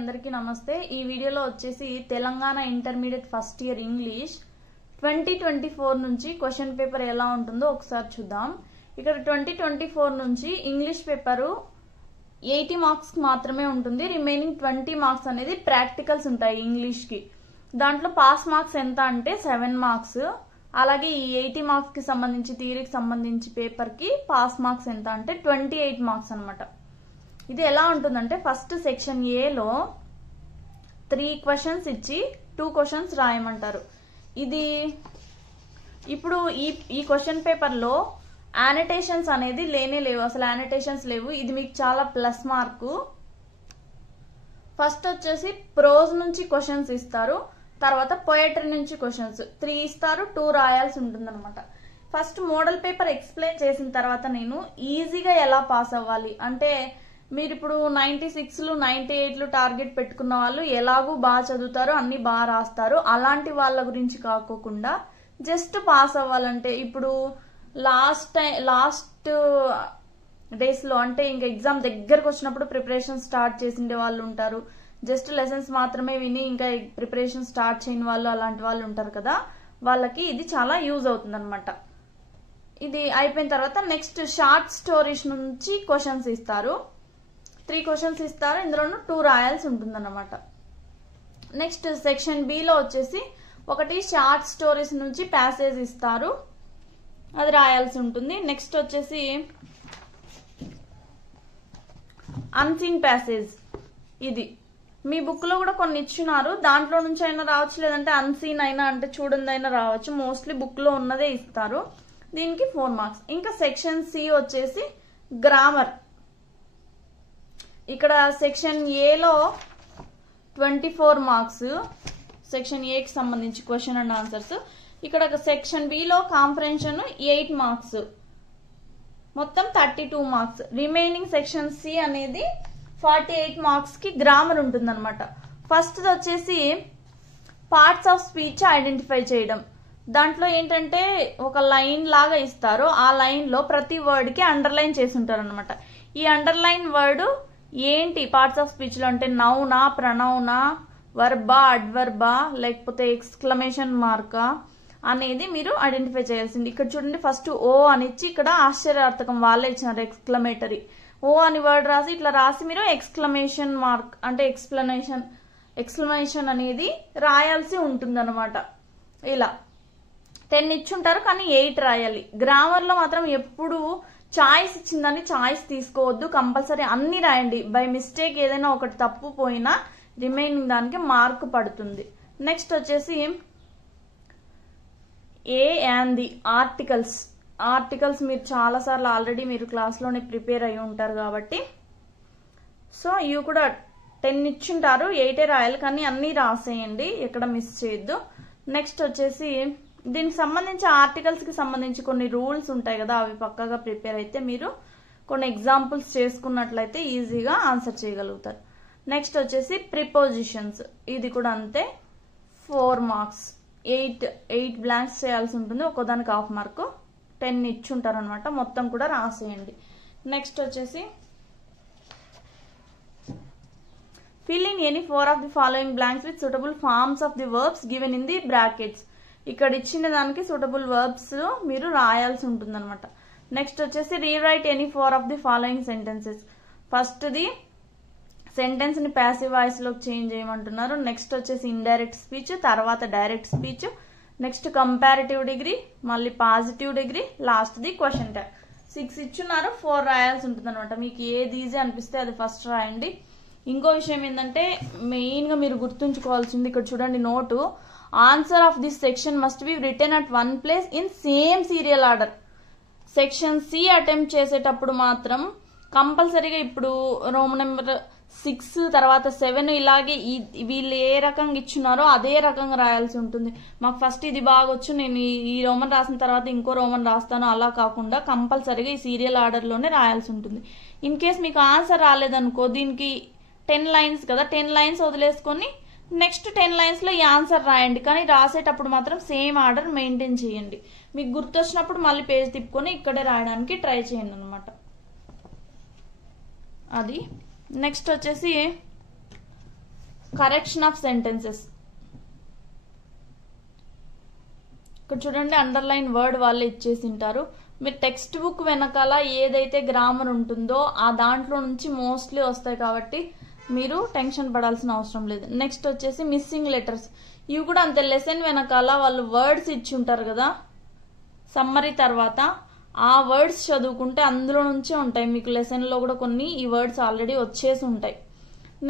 అందరికీ నమస్తే। ఈ వీడియోలో వచ్చేసి Telangana intermediate first year English 2024 నుంచి క్వశ్చన్ పేపర్ ఎలా ఉంటుందో ఒకసారి చూద్దాం। ఇక్కడ 2024 నుంచి ఇంగ్లీష్ పేపర్ 80 మార్క్స్ మాత్రమే ఉంటుంది। రిమైనింగ్ 20 మార్క్స్ అనేది ప్రాక్టికల్స్ ఉంటాయి ఇంగ్లీష్ కి। దాంట్లో పాస్ మార్క్స్ ఎంత అంటే 7 మార్క్స్। అలాగే ఈ 80 మార్క్స్ కి సంబంధించి థియరీకి సంబంధించి పేపర్ కి పాస్ మార్క్స్ ఎంత అంటే 28 మార్క్స్ అన్నమాట। ఇది ఎలా ఉంటుందంటే ఫస్ట్ సెక్షన్ ఏ లో 3 క్వశ్చన్స్ ఇచ్చి 2 క్వశ్చన్స్ రాయమంటారు। ఇది ఇప్పుడు ఈ క్వశ్చన్ పేపర్ లో యానోటేషన్స్ అనేది లేవు, అసలు యానోటేషన్స్ లేవు। ఇది మీకు చాలా ప్లస్ మార్కు। ఫస్ట్ వచ్చేసి ప్రోజ్ నుంచి క్వశ్చన్స్ ఇస్తారు, తర్వాత పోయట్రీ నుంచి క్వశ్చన్స్ 3 ఇస్తారు, 2 రాయాల్సి ఉంటుందన్నమాట। ఫస్ట్ మోడల్ పేపర్ ఎక్స్ప్లెయిన్ చేసిన తర్వాత నేను ఈజీగా ఎలా పాస్ అవ్వాలి అంటే మీరు ఇప్పుడు 96లు 98లు టార్గెట్ పెట్టుకున్న వాళ్ళు ఎలాగూ బాగా చదువుతారు, అన్ని బాగా రాస్తారు। అలాంటి వాళ్ళ గురించి కాకోకుండా జస్ట్ పాస్ అవ్వాలంటే ఇప్పుడు లాస్ట్ డేస్ లో అంటే ఇంకా ఎగ్జామ్ దగ్గరకు వచ్చినప్పుడు ప్రిపరేషన్ స్టార్ట్ చేసిండే వాళ్ళు ఉంటారు, జస్ట్ లెసన్స్ మాత్రమే విని ఇంకా ప్రిపరేషన్ స్టార్ట్ చేయని వాళ్ళు అలాంటి వాళ్ళు ఉంటారు కదా, వాళ్ళకి ఇది చాలా యూజ్ అవుతుంది అనమాట। ఇది అయిపోయిన తర్వాత నెక్స్ట్ షార్ట్ స్టోరీస్ నుంచి క్వశ్చన్స్ ఇస్తారు, 3 క్వశ్చన్స్ ఇస్తారు, ఇందులోనూ 2 రాయాల్సి ఉంటుంది అన్నమాట। నెక్స్ట్ సెక్షన్ బి లో వచ్చేసి ఒకటి షార్ట్ స్టోరీస్ నుంచి ప్యాసేజ్ ఇస్తారు, అది రాయాల్సి ఉంటుంది। నెక్స్ట్ వచ్చేసి అన్సీన్ ప్యాసేజ్, ఇది మీ బుక్ లో కూడా కొన్ని ఇచ్చున్నారు, దాంట్లో నుంచి అయినా రావచ్చు, లేదంటే అన్సీన్ అయినా అంటే చూడండి అయినా రావచ్చు, మోస్ట్లీ బుక్ లో ఉన్నదే ఇస్తారు। దీనికి 4 మార్క్స్। ఇంకా సెక్షన్ సి వచ్చేసి గ్రామర్, ఇక్కడ సెక్షన్ ఏలో 24 మార్క్స్, సెక్షన్ ఏకి సంబంధించి క్వశ్చన్ అండ్ ఆన్సర్స్। ఇక్కడ సెక్షన్ బిలో కాంప్రహెన్షన్ 8 మార్క్స్, మొత్తం 32 మార్క్స్। రిమైనింగ్ సెక్షన్ సి అనేది 48 మార్క్స్ కి గ్రామర్ ఉంటుంది అనమాట। ఫస్ట్ వచ్చేసి పార్ట్స్ ఆఫ్ స్పీచ్ ఐడెంటిఫై చేయడం, దాంట్లో ఏంటంటే ఒక లైన్ లాగా ఇస్తారు, ఆ లైన్ లో ప్రతి వర్డ్ కి అండర్లైన్ చేసి ఉంటారు అనమాట। ఈ అండర్లైన్ వర్డ్ ఏంటి పార్ట్స్ ఆఫ్ స్పీచ్ లో అంటే నౌనా, ప్రనౌనా, వర్బా, అడ్వర్బా, లేకపోతే ఎక్స్క్లమేషన్ మార్కా అనేది మీరు ఐడెంటిఫై చేయాల్సింది। ఇక్కడ చూడండి ఫస్ట్ ఓ అని ఇచ్చి ఇక్కడ ఆశ్చర్యార్థకం వాళ్ళే ఇచ్చినారు ఎక్స్క్లమేటరీ, ఓ అని వర్డ్ రాసి ఇట్లా రాసి మీరు ఎక్స్క్లమేషన్ మార్క్ అంటే ఎక్స్క్లమేషన్ అనేది రాయాల్సి ఉంటుంది అనమాట। ఇలా 10 ఇచ్చుంటారు కానీ 8 రాయాలి। గ్రామర్ లో మాత్రం ఎప్పుడు చాయిస్ ఇచ్చిందని చాయిస్ తీసుకోవద్దు, కంపల్సరీ అన్ని రాయండి। బై మిస్టేక్ ఏదైనా ఒకటి తప్పు పోయినా రిమైనింగ్ దానికి మార్క్ పడుతుంది। నెక్స్ట్ వచ్చేసి ఏ అండ్ ది ఆర్టికల్స్ మీరు చాలా సార్లు ఆల్రెడీ మీరు క్లాస్ లోనే ప్రిపేర్ అయి ఉంటారు కాబట్టి సో ఇవి కూడా 10 ఇచ్చుంటారు, 8 రాయాలి కానీ అన్ని రాసేయండి, ఎక్కడ మిస్ చేయొద్దు। నెక్స్ట్ వచ్చేసి దీనికి సంబంధించి ఆర్టికల్స్ కి సంబంధించి కొన్ని రూల్స్ ఉంటాయి కదా, అవి పక్కాగా ప్రిపేర్ అయితే మీరు కొన్ని ఎగ్జాంపుల్స్ చేసుకున్నట్లయితే ఈజీగా ఆన్సర్ చేయగలుగుతారు। నెక్స్ట్ వచ్చేసి ప్రిపోజిషన్స్, ఇది కూడా అంతే 4 మార్క్స్, 8 బ్లాంక్స్ చేయాల్సి ఉంటుంది, ఒక్కోదానికి 1/2 మార్కు, 10 ఇచ్చుంటారు అనమాట, మొత్తం కూడా రాసేయండి। నెక్స్ట్ వచ్చేసి fill in any 4 of the following blanks with suitable forms of the verbs given in the brackets, ఇక్కడ ఇచ్చిన దానికి సూటబుల్ వర్బ్స్ మీరు రాయాల్సి ఉంటుంది అనమాట। నెక్స్ట్ వచ్చేసి rewrite any 4 of the following sentences, first the sentence ని ప్యాసివ్ వాయిస్ లోకి చేంజ్ చేయమంటున్నారు। నెక్స్ట్ వచ్చేసి ఇండైరెక్ట్ స్పీచ్, తర్వాత direct speech, next comparative degree, మళ్ళీ positive degree, last the question tag. 6 ఇచ్చున్నారు, 4 రాయాల్సి ఉంటుంది అనమాట। మీకు ఏది ఈజీ అనిపిస్తే అది ఫస్ట్ రాయండి। ఇంకో విషయం ఏంటంటే మెయిన్ గా మీరు గుర్తుంచుకోవాల్సింది, ఇక్కడ చూడండి note, answer of this section must be written at 1 place in same serial order. Section C attempt చేసేటప్పుడు మాత్రం కంపల్సరీగా ఇప్పుడు రోమన్ నెంబర్ 6 తర్వాత 7 ఇలాగే వీళ్ళు ఏ రకంగా ఇచ్చున్నారో అదే రకంగా రాయాల్సి ఉంటుంది। మాకు ఫస్ట్ ఇది బాగొచ్చు, నేను ఈ రోమన్ రాసిన తర్వాత ఇంకో రోమన్ రాస్తాను అలా కాకుండా కంపల్సరీగా ఈ సీరియల్ ఆర్డర్ లోనే రాయాల్సి ఉంటుంది। ఇన్ కేస్ మీకు ఆన్సర్ రాలేదనుకో, దీనికి 10 లైన్స్ కదా, 10 లైన్స్ వదిలేసుకొని నెక్స్ట్ 10 లైన్స్ లో ఈ ఆన్సర్ రాయండి, కానీ రాసేటప్పుడు మాత్రం సేమ్ ఆర్డర్ మెయింటైన్ చేయండి। మీకు గుర్తొచ్చినప్పుడు మళ్ళీ పేజ్ తిప్పుకొని ఇక్కడే రాయడానికి ట్రై చేయండి అనమాట। అది నెక్స్ట్ వచ్చేసి కరెక్షన్ ఆఫ్ సెంటెన్సెస్. ఇక్కడ చూడండి అండర్లైన్ వర్డ్ వాళ్ళే ఇచ్చేసి ఉంటారు. మీరు టెక్స్ట్ బుక్ వెనకాల ఏదైతే గ్రామర్ ఉంటుందో ఆ దాంట్లో నుంచి మోస్ట్లీ వస్తాయి కాబట్టి మీరు టెన్షన్ పడాల్సిన అవసరం లేదు. నెక్స్ట్ వచ్చేసి మిస్సింగ్ లెటర్స్. ఇవి కూడా అంతే, లెసన్ వెనకాల వాళ్ళు వర్డ్స్ ఇచ్చి ఉంటారు కదా సమ్మరీ తర్వాత, ఆ వర్డ్స్ చదువుకుంటే అందులో నుంచే ఉంటాయి. మీకు లెసన్ లో కూడా కొన్ని ఈ వర్డ్స్ ఆల్రెడీ వచ్చేసి ఉంటాయి.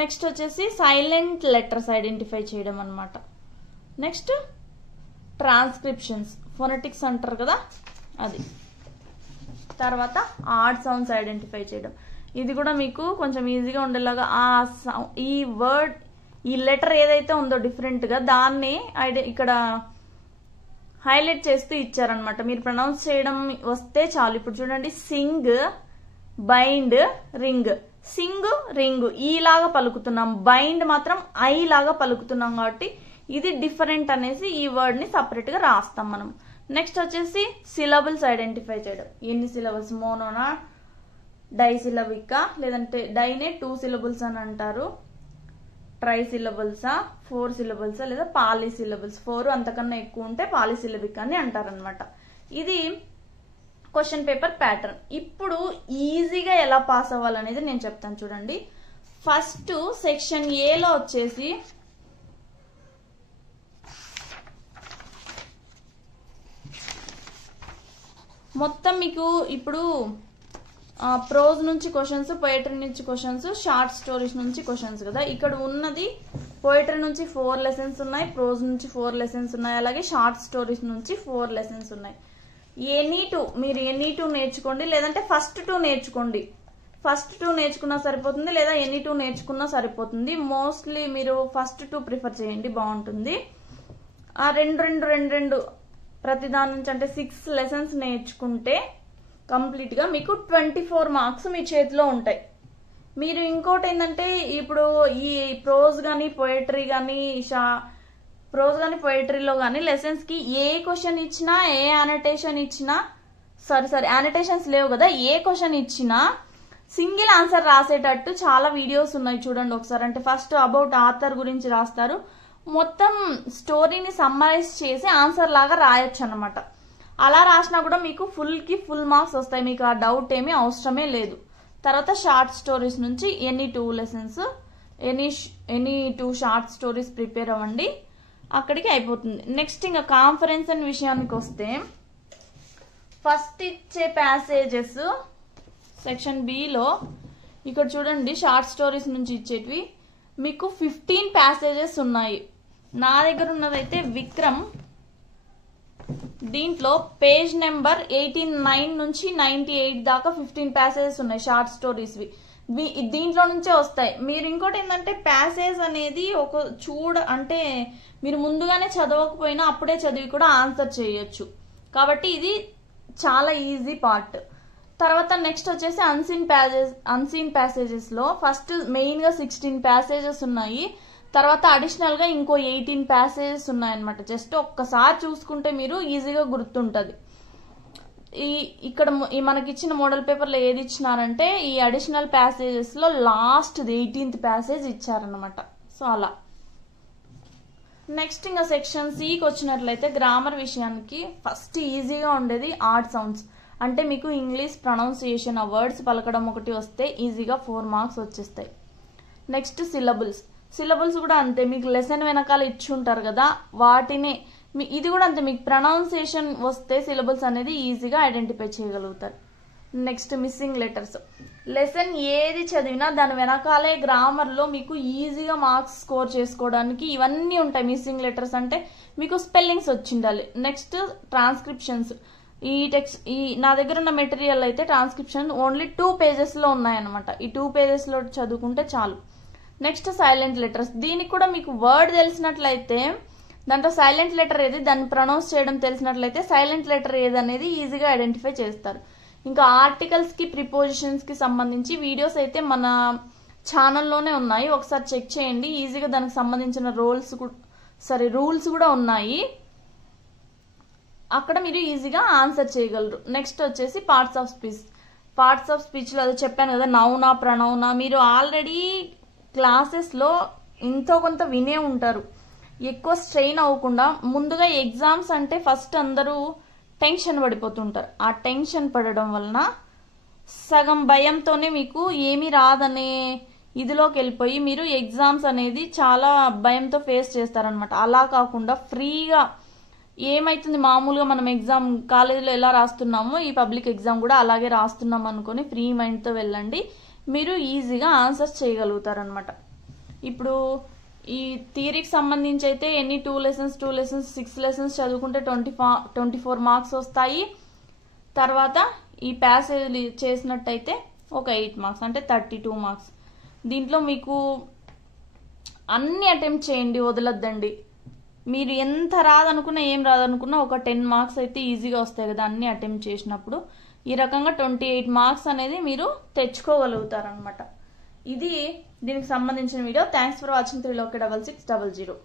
నెక్స్ట్ వచ్చేసి సైలెంట్ లెటర్స్ ఐడెంటిఫై చేయడం అన్నమాట. నెక్స్ట్ ట్రాన్స్క్రిప్షన్స్, ఫోనెటిక్స్ అంటారు కదా అది. తర్వాత ఆడ్ సౌండ్స్ ఐడెంటిఫై చేయడం. ఇది కూడా మీకు కొంచెం ఈజీగా ఉండేలాగా ఈ వర్డ్ ఈ లెటర్ ఏదైతే ఉందో డిఫరెంట్ గా దాన్ని ఇక్కడ హైలైట్ చేస్తూ ఇచ్చారనమాట. మీరు ప్రొనౌన్స్ చేయడం వస్తే చాలు. ఇప్పుడు చూడండి Singh, bind, ring. Singh ring ఈ లాగా పలుకుతున్నాం, బైండ్ మాత్రం ఐ లాగా పలుకుతున్నాం కాబట్టి ఇది డిఫరెంట్ అనేసి ఈ వర్డ్ ని సపరేట్ గా రాస్తాం మనం. నెక్స్ట్ వచ్చేసి సిలబుల్స్ ఐడెంటిఫై చేయడం. ఎన్ని సిలబుల్స్, మోనోనా, డైసిలబికా, లేదంటే డైనే 2 సిలబుల్స్ అని అంటారు, ట్రై సిలబుల్సా, 4 సిలబుల్సా, లేదా పాలీ సిలబుల్స్. 4 అంతకన్నా ఎక్కువ ఉంటే పాలీసిలబిక్ అని అంటారనమాట. ఇది క్వశ్చన్ పేపర్ ప్యాటర్న్. ఇప్పుడు ఈజీగా ఎలా పాస్ అవ్వాలనేది నేను చెప్తాను చూడండి. ఫస్ట్ సెక్షన్ ఏలో వచ్చేసి మొత్తం మీకు ఇప్పుడు ప్రోజ్ నుంచి క్వశ్చన్స్, పోయట్రీ నుంచి క్వశ్చన్స్, షార్ట్ స్టోరీస్ నుంచి క్వశ్చన్స్ కదా. ఇక్కడ ఉన్నది పోయట్రీ నుంచి 4 లెసన్స్ ఉన్నాయి, ప్రోజ్ నుంచి 4 లెసన్స్ ఉన్నాయి, అలాగే షార్ట్ స్టోరీస్ నుంచి 4 లెసన్స్ ఉన్నాయి. మీరు ఎనీ 2 నేర్చుకోండి, లేదంటే ఫస్ట్ 2 నేర్చుకోండి. ఫస్ట్ 2 నేర్చుకున్నా సరిపోతుంది, లేదా ఎనీ 2 నేర్చుకున్నా సరిపోతుంది. మోస్ట్లీ మీరు ఫస్ట్ 2 ప్రిఫర్ చేయండి, బాగుంటుంది. ఆ 2 ప్రతి దాని నుంచి అంటే 6 లెసన్స్ నేర్చుకుంటే కంప్లీట్ గా మీకు 24 మార్క్స్ మీ చేతిలో ఉంటాయి. మీరు ఇంకోటి ఏంటంటే ఇప్పుడు ఈ ప్రోజ్ గానీ పోయట్రీ గానీ పోయట్రీలో గానీ లెసన్స్ కి ఏ క్వశ్చన్ ఇచ్చినా, ఏ యానటేషన్ ఇచ్చినా, యానటేషన్స్ లేవు కదా, ఏ క్వశ్చన్ ఇచ్చినా సింగిల్ ఆన్సర్ రాసేటట్టు చాలా వీడియోస్ ఉన్నాయి చూడండి ఒకసారి. అంటే ఫస్ట్ అబౌట్ ఆథర్ గురించి రాస్తారు, మొత్తం స్టోరీని సమ్మరైజ్ చేసి ఆన్సర్ లాగా రాయొచ్చు అనమాట. అలా రాసినా కూడా మీకు ఫుల్ మార్క్స్ వస్తాయి, మీకు ఆ డౌట్ ఏమీ అవసరమే లేదు. తర్వాత షార్ట్ స్టోరీస్ నుంచి any 2 lessons, any 2 short stories prepare అవ్వండి, అక్కడికి అయిపోతుంది. నెక్స్ట్ ఇంకా కాన్ఫరెన్స్ అనే విషయానికి వస్తే ఫస్ట్ ఇచ్చే ప్యాసేజెస్ సెక్షన్ బిలో ఇక్కడ చూడండి షార్ట్ స్టోరీస్ నుంచి ఇచ్చేటివి మీకు 15 ప్యాసేజెస్ ఉన్నాయి. నా దగ్గర ఉన్నదైతే విక్రమ్, దీంట్లో పేజ్ నెంబర్ 89 నుంచి 98 దాకా 15 ప్యాసేజెస్ ఉన్నాయి షార్ట్ స్టోరీస్. దీంట్లో నుంచే వస్తాయి. మీరు ఇంకోటి ఏంటంటే ప్యాసేజ్ అనేది అంటే మీరు ముందుగానే చదవకపోయినా అప్పుడే చదివి కూడా ఆన్సర్ చేయొచ్చు, కాబట్టి ఇది చాలా ఈజీ పార్ట్. తర్వాత నెక్స్ట్ వచ్చేసి అన్సీన్ ప్యాసేజెస్ లో ఫస్ట్ మెయిన్ గా 16 ప్యాసేజెస్ ఉన్నాయి. తర్వాత అడిషనల్ గా ఇంకో 18 ప్యాసేజెస్ ఉన్నాయన్నమాట. జస్ట్ ఒక్కసారి చూసుకుంటే మీరు ఈజీగా గుర్తుంటది. ఇక్కడ మనకిచ్చిన మోడల్ పేపర్ లో ఏది ఇచ్చినారంటే ఈ అడిషనల్ ప్యాసేజెస్ లో లాస్ట్ 18th ప్యాసేజ్ ఇచ్చారనమాట. సో అలా నెక్స్ట్ ఇంకా సెక్షన్ సికి వచ్చినట్లయితే గ్రామర్ విషయానికి ఫస్ట్ ఈజీగా ఉండేది ఆడ్ సౌండ్స్. అంటే మీకు ఇంగ్లీష్ ప్రొనౌన్సియేషన్, ఆ వర్డ్స్ పలకడం ఒకటి వస్తే ఈజీగా 4 మార్క్స్ వచ్చేస్తాయి. నెక్స్ట్ సిలబుల్స్ కూడా అంతే, మీకు లెసన్ వెనకాల ఇచ్చి ఉంటారు కదా వాటినే. ఇది కూడా అంతే, మీకు ప్రొనౌన్సియేషన్ వస్తే సిలబుల్స్ అనేది ఈజీగా ఐడెంటిఫై చేయగలుగుతారు. Next missing letters. లెసన్ ఏది చదివినా దాని వెనకాలే గ్రామర్ లో మీకు ఈజీగా మార్క్స్ స్కోర్ చేసుకోవడానికి ఇవన్నీ ఉంటాయి. మిస్సింగ్ లెటర్స్ అంటే మీకు స్పెల్లింగ్స్ వచ్చిండాలి. Next transcriptions. నా దగ్గర ఉన్న మెటీరియల్ అయితే ట్రాన్స్క్రిప్షన్ ఓన్లీ 2 pages లో ఉన్నాయన్నమాట. ఈ 2 pages లో చదువుకుంటే చాలు. Next silent letters. దీనికి కూడా మీకు వర్డ్ తెలిసినట్లయితే దాంట్లో సైలెంట్ లెటర్ ఏది దాన్ని ప్రొనౌన్స్ చేయడం తెలిసినట్లయితే సైలెంట్ లెటర్ ఏది అనేది ఈజీగా ఐడెంటిఫై చేస్తారు. ఇంకా ఆర్టికల్స్ కి, ప్రిపోజిషన్స్ కి సంబంధించి వీడియోస్ అయితే మన ఛానల్లోనే ఉన్నాయి, ఒకసారి చెక్ చేయండి. ఈజీగా దానికి సంబంధించిన రూల్స్ కూడా ఉన్నాయి, అక్కడ మీరు ఈజీగా ఆన్సర్ చేయగలరు. నెక్స్ట్ వచ్చేసి పార్ట్స్ ఆఫ్ స్పీచ్ లో అది చెప్పాను కదా, నౌనా, ప్రనౌనా. మీరు ఆల్రెడీ క్లాసెస్ లో ఎంతో కొంత వినే ఉంటారు. ఎక్కువ స్ట్రెయిన్ అవ్వకుండా ముందుగా ఎగ్జామ్స్ అంటే ఫస్ట్ అందరూ టెన్షన్ పడిపోతుంటారు. ఆ టెన్షన్ పడడం వలన సగం భయంతోనే మీకు ఏమీ రాదనే ఇదిలోకి వెళ్ళిపోయి మీరు ఎగ్జామ్స్ అనేది చాలా భయంతో ఫేస్ చేస్తారనమాట. అలా కాకుండా ఫ్రీగా ఏమైతుంది, మామూలుగా మనం ఎగ్జామ్ కాలేజీలో ఎలా రాస్తున్నామో ఈ పబ్లిక్ ఎగ్జామ్ కూడా అలాగే రాస్తున్నాం అనుకుని ఫ్రీ మైండ్తో వెళ్ళండి. మీరు ఈజీగా ఆన్సర్స్ చేయగలుగుతారనమాట. ఇప్పుడు ఈ థియరీకి సంబంధించి అయితే ఎన్ని 2 లెసన్స్ 6 లెసన్స్ చదువుకుంటే 24 మార్క్స్ వస్తాయి. తర్వాత ఈ ప్యాసేజ్ చేసినట్టయితే ఒక 8 మార్క్స్ అంటే 32 మార్క్స్. దీంట్లో మీకు అన్ని అటెంప్ట్ చేయండి, వదలొద్దండి. మీరు ఎంత రాదనుకున్నా ఏం రాదనుకున్నా ఒక 10 మార్క్స్ అయితే ఈజీగా వస్తాయి కదా అన్ని అటెంప్ట్ చేసినప్పుడు. ఈ రకంగా 28 మార్క్స్ అనేది మీరు తెచ్చుకోగలుగుతారనమాట. ఇది దీనికి సంబంధించిన వీడియో. Thanks for watching 3 6600.